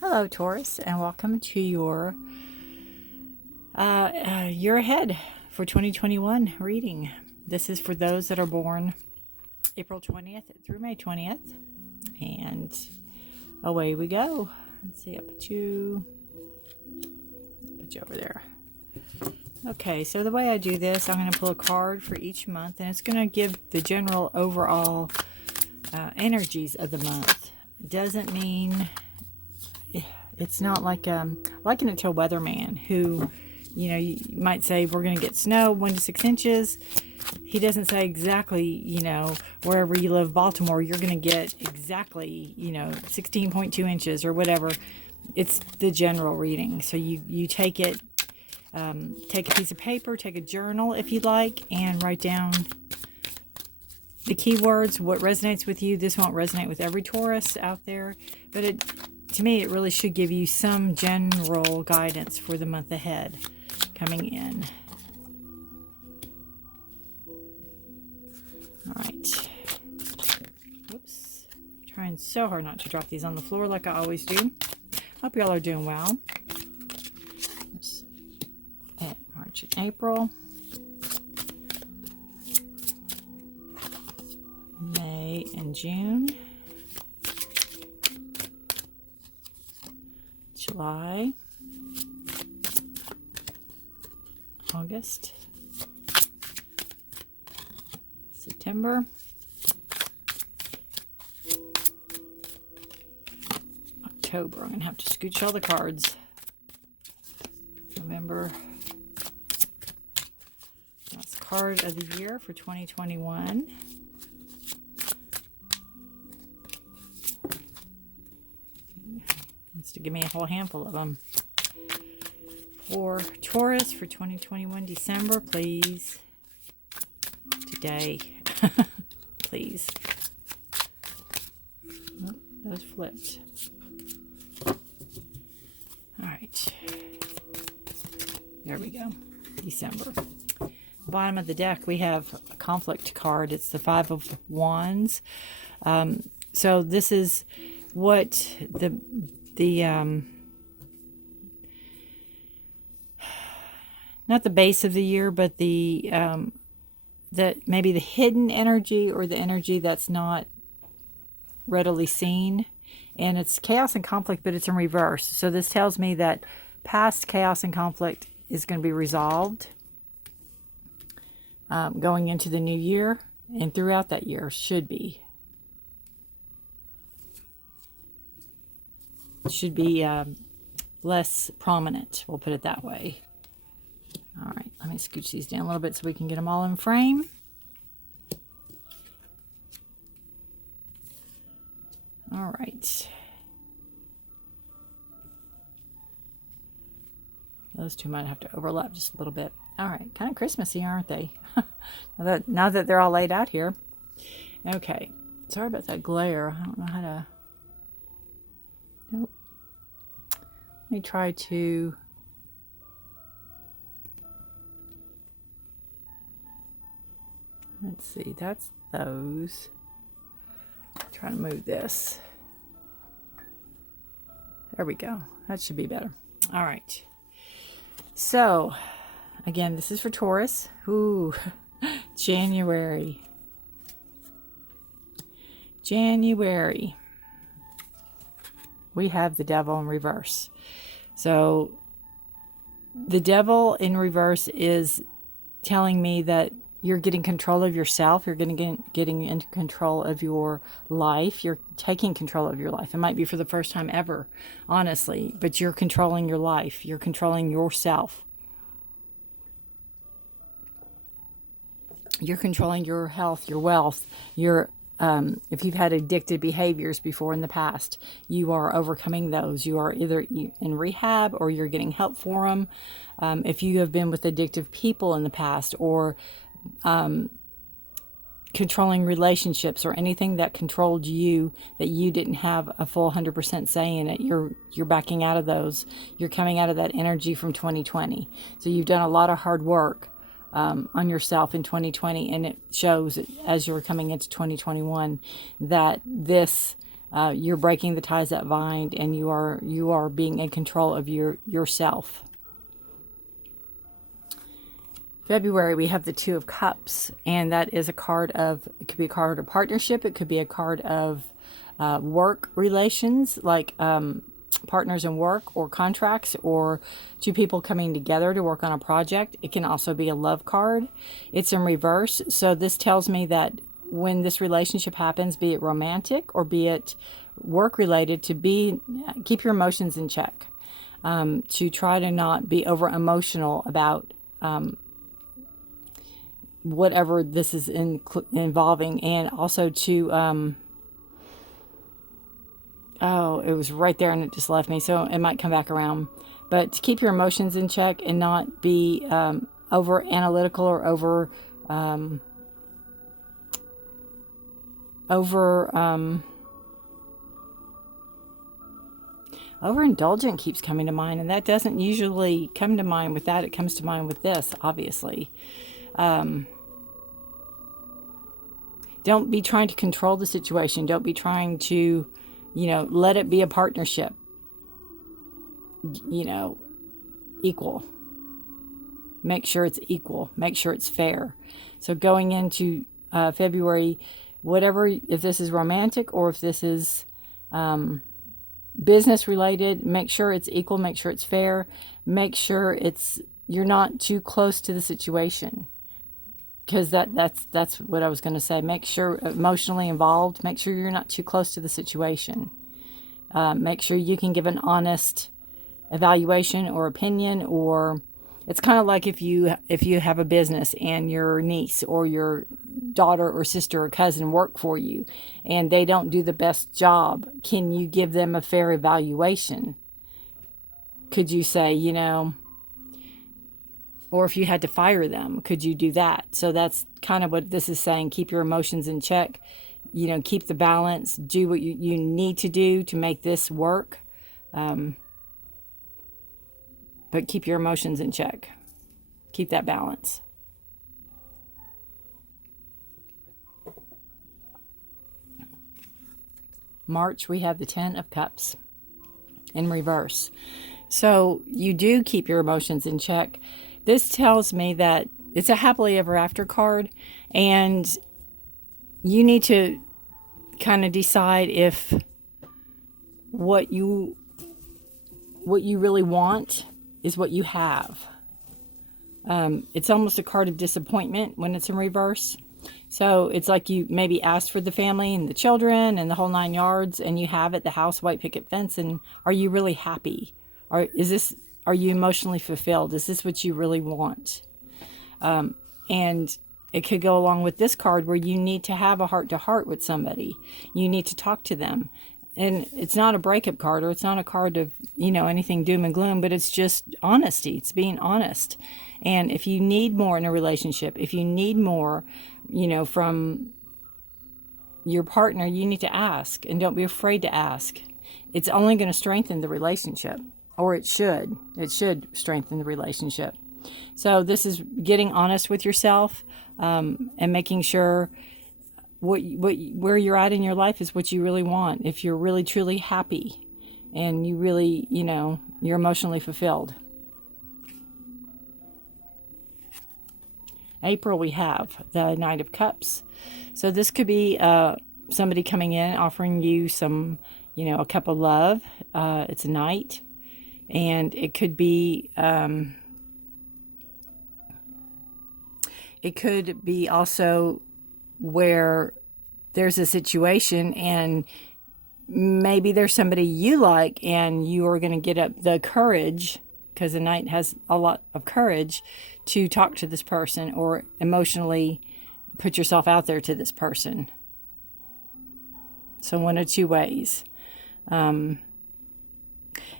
Hello, Taurus, and welcome to your year ahead for 2021 reading. This is for those that are born April 20th through May 20th. And away we go. Let's see, I'll put you over there. Okay, so the way I do this, I'm going to pull a card for each month, and it's going to give the general overall energies of the month. Doesn't mean... It's not like liken it to a weatherman who, you might say we're going to get snow 1 to 6 inches. He doesn't say exactly, wherever you live, Baltimore, you're going to get exactly, 16.2 inches or whatever. It's the general reading. So you take it, take a piece of paper, take a journal if you'd like, and write down the keywords, what resonates with you. This won't resonate with every Taurus out there, but to me, it really should give you some general guidance for the month ahead coming in. All right. Whoops. Trying so hard not to drop these on the floor like I always do. Hope y'all are doing well. March and April. May and June. July, August, September, October. I'm going to have to scooch all the cards. November. Last card of the year for 2021. To give me a whole handful of them. For Taurus for 2021 December, please. Today. Please. Oh, those flipped. Alright. There we go. December. Bottom of the deck we have a conflict card. It's the Five of Wands. So this is what the not the base of the year, but that maybe the hidden energy or the energy that's not readily seen. And it's chaos and conflict, but it's in reverse. So this tells me that past chaos and conflict is going to be resolved going into the new year, and throughout that year should be less prominent, we'll put it that way. All right, let me scooch these down a little bit so we can get them all in frame. All right. Those two might have to overlap just a little bit. All right, kind of Christmassy, aren't they? now that they're all laid out here. Okay, sorry about that glare. I don't know how to... Nope. Let me try to... Let's see, that's those. Try to move this. There we go. That should be better. All right. So, again, this is for Taurus. Ooh, January. We have the devil in reverse. So the devil in reverse is telling me that you're getting control of yourself. You're getting into control of your life. You're taking control of your life. It might be for the first time ever, honestly, but you're controlling your life. You're controlling yourself. You're controlling your health, your wealth, if you've had addictive behaviors before in the past, you are overcoming those. You are either in rehab or you're getting help for them. If you have been with addictive people in the past, or controlling relationships, or anything that controlled you that you didn't have a full 100% say in it, you're backing out of those. You're coming out of that energy from 2020. So you've done a lot of hard work on yourself in 2020, and it shows as you're coming into 2021 that this You're breaking the ties that bind, and you are being in control of yourself. February, we have the Two of Cups, and that is a card of, it could be a card of partnership, it could be a card of work relations, like partners in work or contracts, or two people coming together to work on a project. It can also be a love card. It's in reverse, so this tells me that when this relationship happens, be it romantic or be it work related, to keep your emotions in check, to try to not be over emotional about whatever this is involving, and also to oh, it was right there and it just left me, so it might come back around. But to keep your emotions in check and not be over analytical or overindulgent keeps coming to mind, and that doesn't usually come to mind with that. It comes to mind with this, obviously. Don't be trying to control the situation. Don't be trying to, let it be a partnership, equal. Make sure it's equal. Make sure it's fair. So going into February, whatever, if this is romantic or if this is business related, make sure it's equal, make sure it's fair, make sure you're not too close to the situation. Because that's what I was going to say. Make sure emotionally involved. Make sure you're not too close to the situation. Make sure you can give an honest evaluation or opinion. Or it's kind of like if you have a business and your niece or your daughter or sister or cousin work for you and they don't do the best job. Can you give them a fair evaluation? Could you say, or if you had to fire them, could you do that? So that's kind of what this is saying. Keep your emotions in check. Keep the balance. Do what you need to do to make this work. But keep your emotions in check. Keep that balance. March, we have the Ten of Cups in reverse. So you do keep your emotions in check. This tells me that it's a happily ever after card, and you need to kind of decide if what you really want is what you have. It's almost a card of disappointment when it's in reverse. So it's like you maybe asked for the family and the children and the whole 9 yards, and you have it, the house, white picket fence, and are you really happy? Are you emotionally fulfilled? Is this what you really want? And it could go along with this card where you need to have a heart-to-heart with somebody. You need to talk to them. And it's not a breakup card, or it's not a card of, anything doom and gloom, but it's just honesty. It's being honest. And if you need more in a relationship, if you need more, from your partner, you need to ask, and don't be afraid to ask. It's only going to strengthen the relationship. Or it should strengthen the relationship. So this is getting honest with yourself, and making sure where you're at in your life is what you really want. If you're really truly happy, and you really, you're emotionally fulfilled. April, we have the Knight of Cups. So this could be somebody coming in offering you some, a cup of love. It's a knight. And it could be also where there's a situation and maybe there's somebody you like, and you are going to get up the courage, because the knight has a lot of courage, to talk to this person or emotionally put yourself out there to this person. So one of two ways.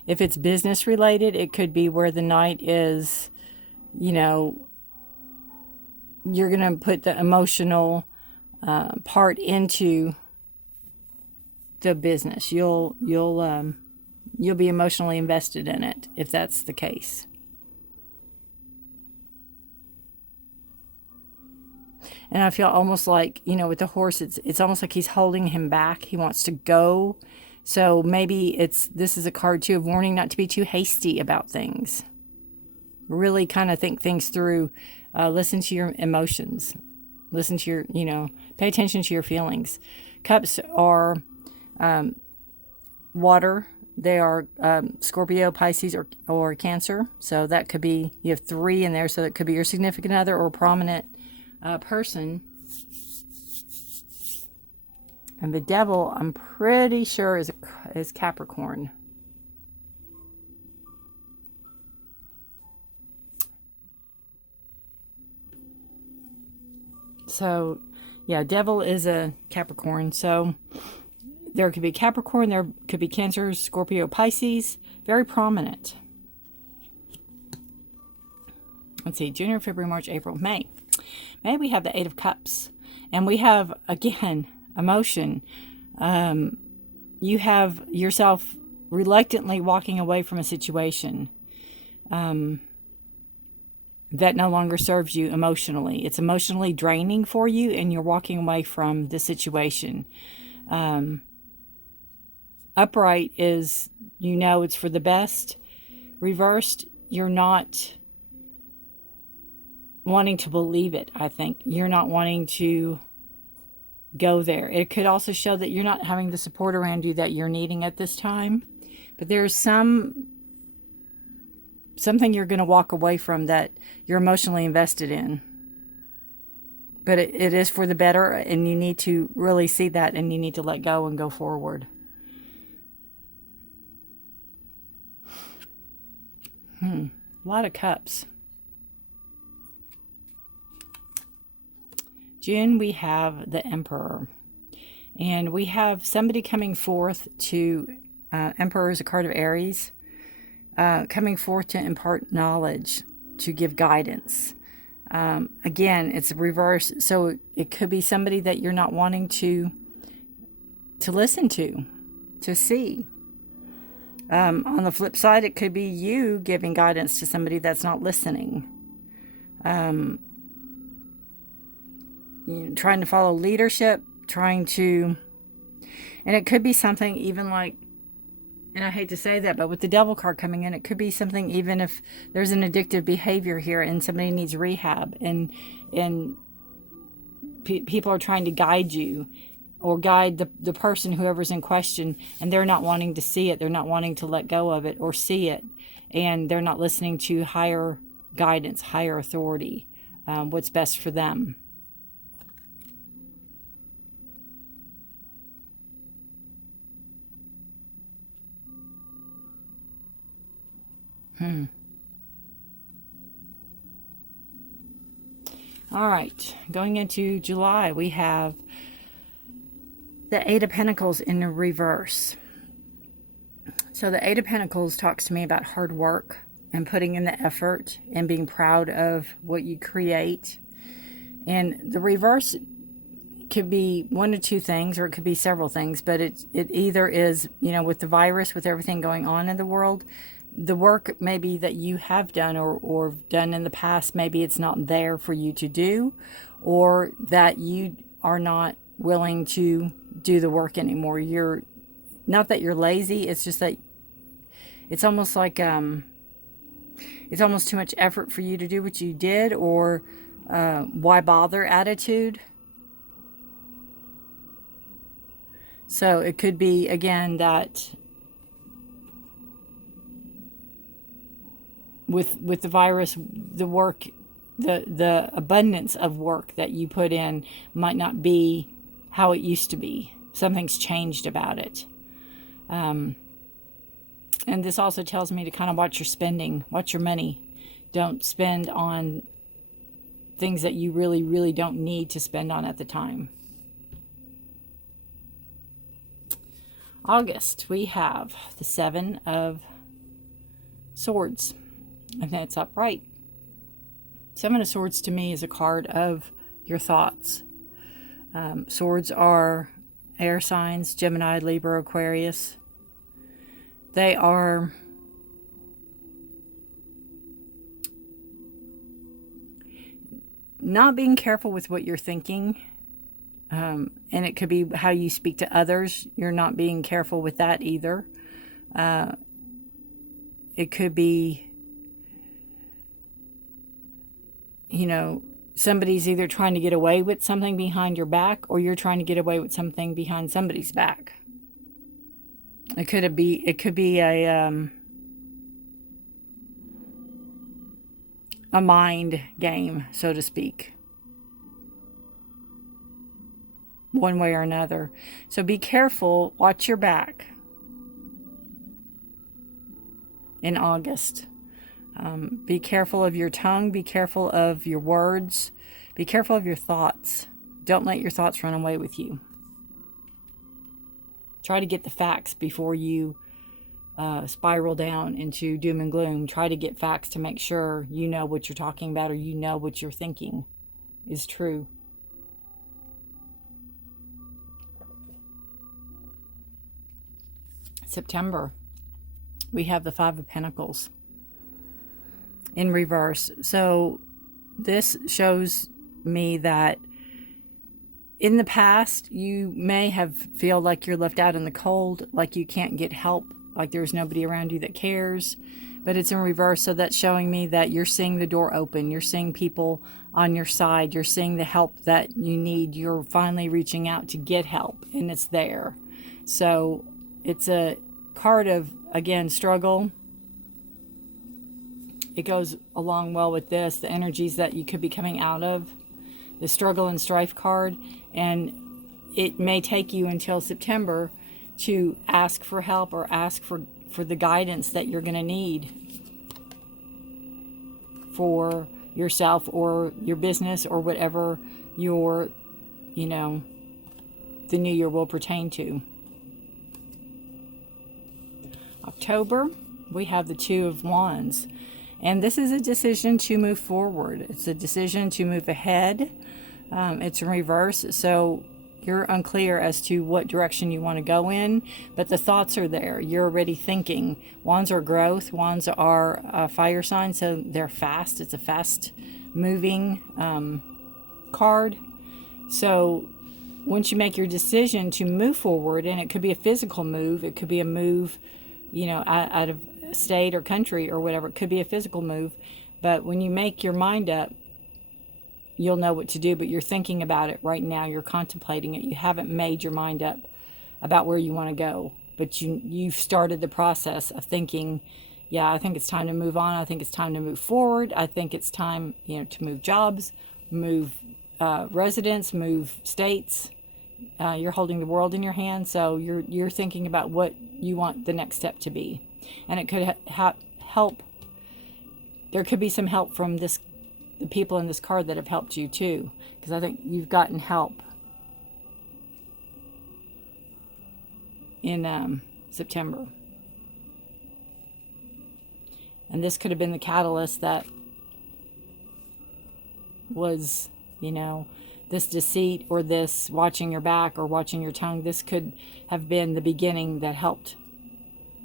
If it's business related, it could be where the knight is, you're going to put the emotional part into the business. You'll be emotionally invested in it if that's the case. And I feel almost like, you know, with the horse, it's almost like he's holding him back. He wants to go. So maybe this is a card too of warning not to be too hasty about things. Really kind of think things through. Listen to your emotions. Listen to your, you know, pay attention to your feelings. Cups are water. They are Scorpio, Pisces, or Cancer. So that could be, you have 3 in there. So it could be your significant other or prominent person. And the devil, I'm pretty sure, is Capricorn. So, yeah, devil is a Capricorn. So there could be Capricorn, there could be Cancer, Scorpio, Pisces. Very prominent. Let's see, January, February, March, April, May. May, we have the 8 of Cups. And we have, again, emotion. You have yourself reluctantly walking away from a situation that no longer serves you emotionally. It's emotionally draining for you, and you're walking away from the situation. Upright is, you know, it's for the best. Reversed, you're not wanting to believe it, I think. You're not wanting to go there. It could also show that you're not having the support around you that you're needing at this time. But there's something you're going to walk away from that you're emotionally invested in. But it is for the better, and you need to really see that, and you need to let go and go forward. A lot of cups. June, we have the Emperor. And we have somebody coming forth to, Emperor is a card of Aries, coming forth to impart knowledge, to give guidance. Again, it's a reverse. So it could be somebody that you're not wanting to listen to see. On the flip side, it could be you giving guidance to somebody that's not listening. You know, trying to follow leadership, and it could be something even like, and I hate to say that, but with the Devil card coming in, it could be something even if there's an addictive behavior here and somebody needs rehab, and people are trying to guide you or guide the person, whoever's in question, and they're not wanting to see it. They're not wanting to let go of it or see it, and they're not listening to higher guidance, higher authority, what's best for them. All right, going into July, we have the 8 of Pentacles in the reverse. So the 8 of Pentacles talks to me about hard work and putting in the effort and being proud of what you create. And the reverse could be one of 2 things, or it could be several things, but it either is, you know, with the virus, with everything going on in the world, the work maybe that you have done or done in the past, maybe it's not there for you to do, or that you are not willing to do the work anymore. You're not that you're lazy, it's just that it's almost like it's almost too much effort for you to do what you did, or why bother attitude. So it could be, again, that with the virus, the work, the abundance of work that you put in might not be how it used to be. Something's changed about it. And this also tells me to kind of watch your spending, watch your money. Don't spend on things that you really, really don't need to spend on at the time. August, we have the 7 of Swords. And that's upright. 7 of Swords to me is a card of your thoughts. Swords are air signs, Gemini, Libra, Aquarius. They are not being careful with what you're thinking. And it could be how you speak to others. You're not being careful with that either. It could be, somebody's either trying to get away with something behind your back, or you're trying to get away with something behind somebody's back. It could be a mind game, so to speak, one way or another. So be careful, watch your back in August. Be careful of your tongue, be careful of your words, be careful of your thoughts. Don't let your thoughts run away with you. Try to get the facts before you spiral down into doom and gloom. Try to get facts to make sure you know what you're talking about, or you know what you're thinking is true. September, we have the Five of Pentacles in reverse. So this shows me that in the past, you may have feel like you're left out in the cold, like you can't get help, like there's nobody around you that cares, but it's in reverse. So that's showing me that you're seeing the door open. You're seeing people on your side. You're seeing the help that you need. You're finally reaching out to get help, and it's there. So it's a card of, again, struggle. It goes along well with this, the energies that you could be coming out of, the struggle and strife card. And it may take you until September to ask for help, or ask for the guidance that you're going to need for yourself or your business, or whatever your, the new year will pertain to. October, we have the Two of Wands. And this is a decision to move forward. It's a decision to move ahead. It's in reverse. So you're unclear as to what direction you want to go in, but the thoughts are there. You're already thinking. Wands are growth. Wands are a fire sign, so they're fast. It's a fast moving card. So once you make your decision to move forward, and it could be a physical move, it could be a move, out of state or country or whatever, it could be a physical move. But when you make your mind up, you'll know what to do. But you're thinking about it right now. You're contemplating it. You haven't made your mind up about where you want to go, but you've started the process of thinking, yeah, I think it's time to move on. I think it's time to move forward. I think it's time, to move jobs, move residents, move states. You're holding the world in your hand, so you're thinking about what you want the next step to be. And it could help. There could be some help from the people in this card that have helped you too, because I think you've gotten help in September. And this could have been the catalyst that was, this deceit, or this watching your back or watching your tongue. This could have been the beginning that helped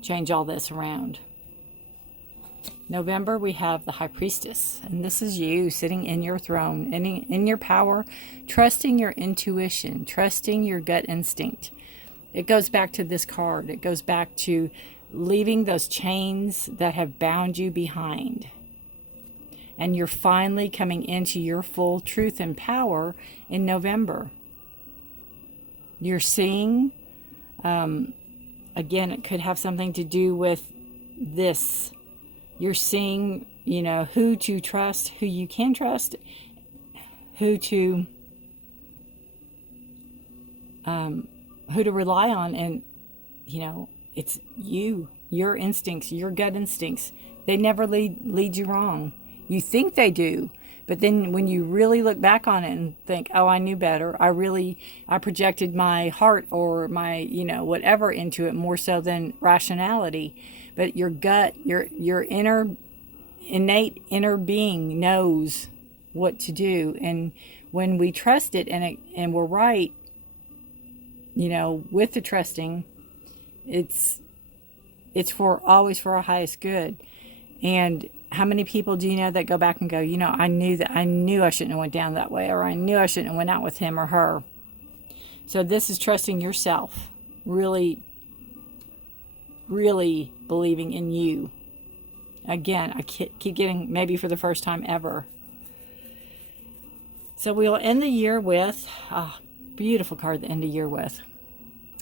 change all this around. November, we have the High Priestess, and this is you sitting in your throne, in your power, trusting your intuition, trusting your gut instinct. It goes back to this card. It goes back to leaving those chains that have bound you behind. And you're finally coming into your full truth and power in November. You're seeing, again, it could have something to do with this. You're seeing, who to trust, who you can trust, who to rely on. And, it's you, your instincts, your gut instincts. They never lead you wrong. You think they do, but then when you really look back on it and think, oh, I knew better. I projected my heart or my, whatever into it more so than rationality. But your gut, your innate inner being knows what to do. And when we trust it and we're right, with the trusting, it's always for our highest good. And How many people do you know that go back and go, you know, I knew I shouldn't have went down that way, or I knew I shouldn't have went out with him or her. So this is trusting yourself, really, really believing in you. Again, I keep getting maybe for the first time ever. So we'll end the year with, beautiful card to end the year with.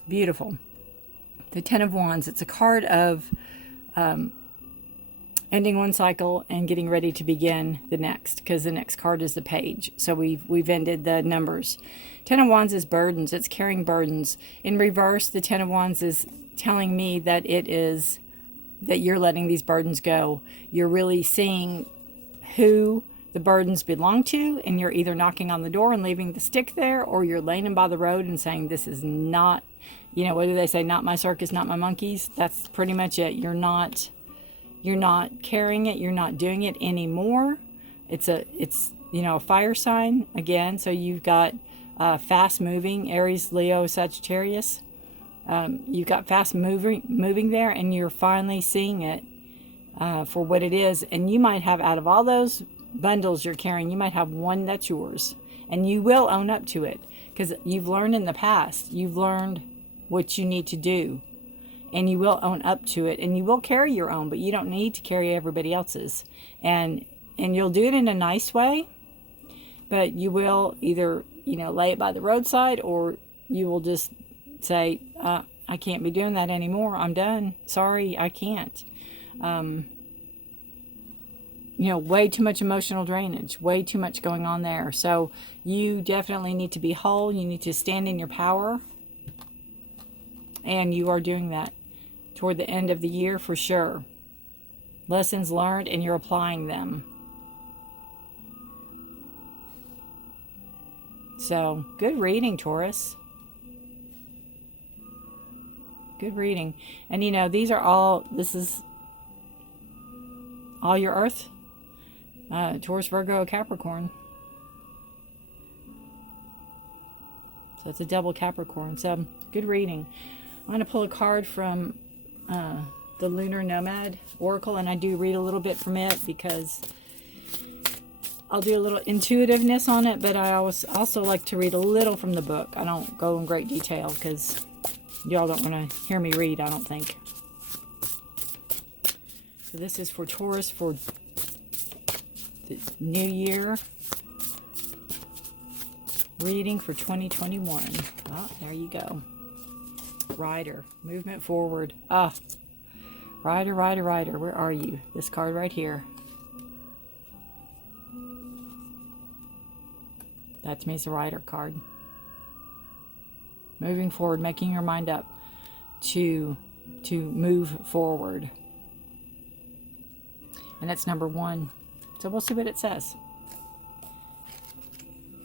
Beautiful. The Ten of Wands. It's a card of ending one cycle and getting ready to begin the next, because the next card is the Page. So we've ended the numbers. Ten of Wands is burdens. It's carrying burdens. In reverse, the Ten of Wands is telling me that that you're letting these burdens go. You're really seeing who the burdens belong to, and you're either knocking on the door and leaving the stick there, or you're laying them by the road and saying, this is not, you know, what do they say? Not my circus, not my monkeys. That's pretty much it. You're not carrying it. You're not doing it anymore. It's you know, a fire sign again. So you've got fast moving, Aries, Leo, Sagittarius. You've got fast moving there, and you're finally seeing it for what it is. And you might have, out of all those bundles you're carrying, you might have one that's yours, and you will own up to it, because you've learned in the past. You've learned what you need to do, and you will own up to it, and you will carry your own, but you don't need to carry everybody else's. And you'll do it in a nice way, but you will either, you know, lay it by the roadside, or you will just say, I can't be doing that anymore. I'm done. Sorry, I can't. You know, way too much emotional drainage, way too much going on there. So you definitely need to be whole. You need to stand in your power. And you are doing that toward the end of the year for sure. Lessons learned, and you're applying them. So, good reading, Taurus. Good reading. And you know, this is all your Earth. Taurus, Virgo, Capricorn. So it's a double Capricorn. So, good reading. I'm going to pull a card from the Lunar Nomad Oracle, and I do read a little bit from it because I'll do a little intuitiveness on it, but I also like to read a little from the book. I don't go in great detail because y'all don't want to hear me read, I don't think. So this is for Taurus for the new year reading for 2021. Oh, there you go. Rider, movement forward. Rider, rider, rider. Where are you? This card right here. That to me is the Rider card. Moving forward, making your mind up to move forward. And that's number 1. So we'll see what it says.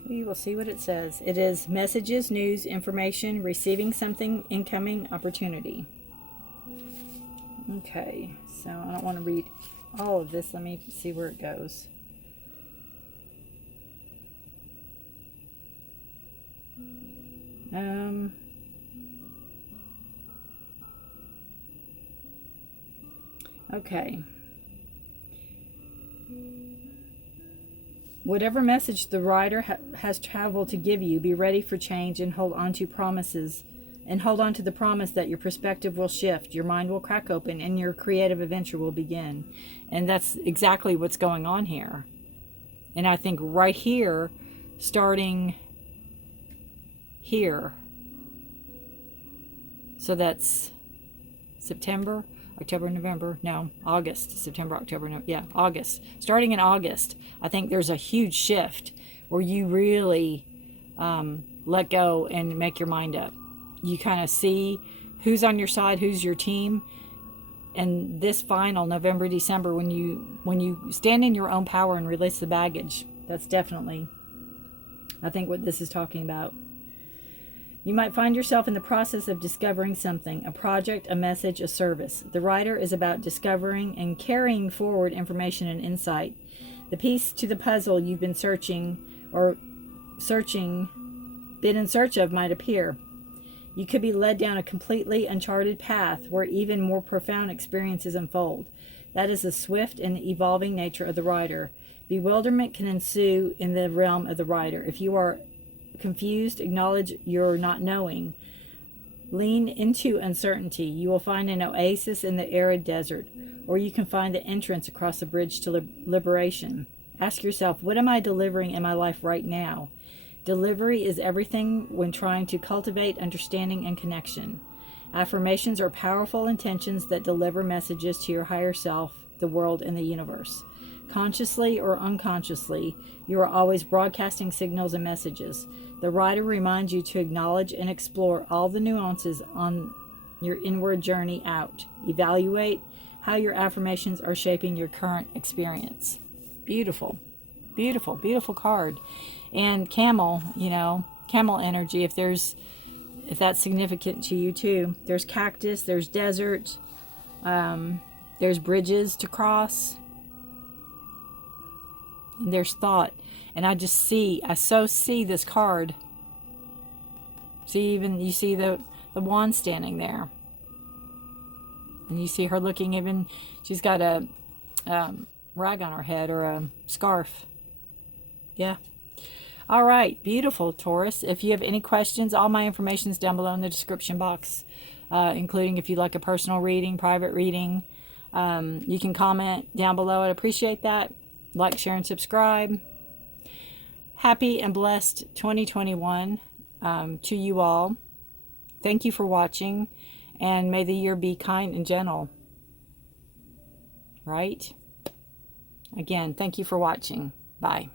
We will see what it says. It is messages, news, information, receiving something, incoming, opportunity. Okay, so I don't want to read all of this. Let me see where it goes. Okay. Whatever message the writer has traveled to give you, be ready for change and hold on to promises. And hold on to the promise that your perspective will shift, your mind will crack open, and your creative adventure will begin. And that's exactly what's going on here. And I think right here, starting here, so that's September, October, November, no, August, September, October, no, yeah, August. Starting in August, I think there's a huge shift where you really let go and make your mind up. You kind of see who's on your side, who's your team. And this final November, December, when you stand in your own power and release the baggage, that's definitely, I think, what this is talking about. You might find yourself in the process of discovering something, a project, a message, a service. The writer is about discovering and carrying forward information and insight. The piece to the puzzle you've been been in search of might appear. You could be led down a completely uncharted path where even more profound experiences unfold. That is the swift and evolving nature of the rider. Bewilderment can ensue in the realm of the rider. If you are confused, acknowledge your not knowing. Lean into uncertainty. You will find an oasis in the arid desert, or you can find the entrance across the bridge to liberation. Ask yourself, what am I delivering in my life right now? Delivery is everything when trying to cultivate understanding and connection. Affirmations are powerful intentions that deliver messages to your higher self, the world, and the universe. Consciously or unconsciously, you are always broadcasting signals and messages. The rider reminds you to acknowledge and explore all the nuances on your inward journey out. Evaluate how your affirmations are shaping your current experience. Beautiful, beautiful, beautiful card. And camel, camel energy, if that's significant to you too. There's cactus, there's desert, there's bridges to cross, and there's thought. And I so see this card. See, even you see the wand standing there, and you see her looking. Even she's got a rag on her head, or a scarf. Yeah. All right, beautiful, Taurus. If you have any questions, all my information is down below in the description box, including if you'd like a personal reading, private reading. You can comment down below. I'd appreciate that. Like, share, and subscribe. Happy and blessed 2021 to you all. Thank you for watching, and may the year be kind and gentle. Right? Again, thank you for watching. Bye.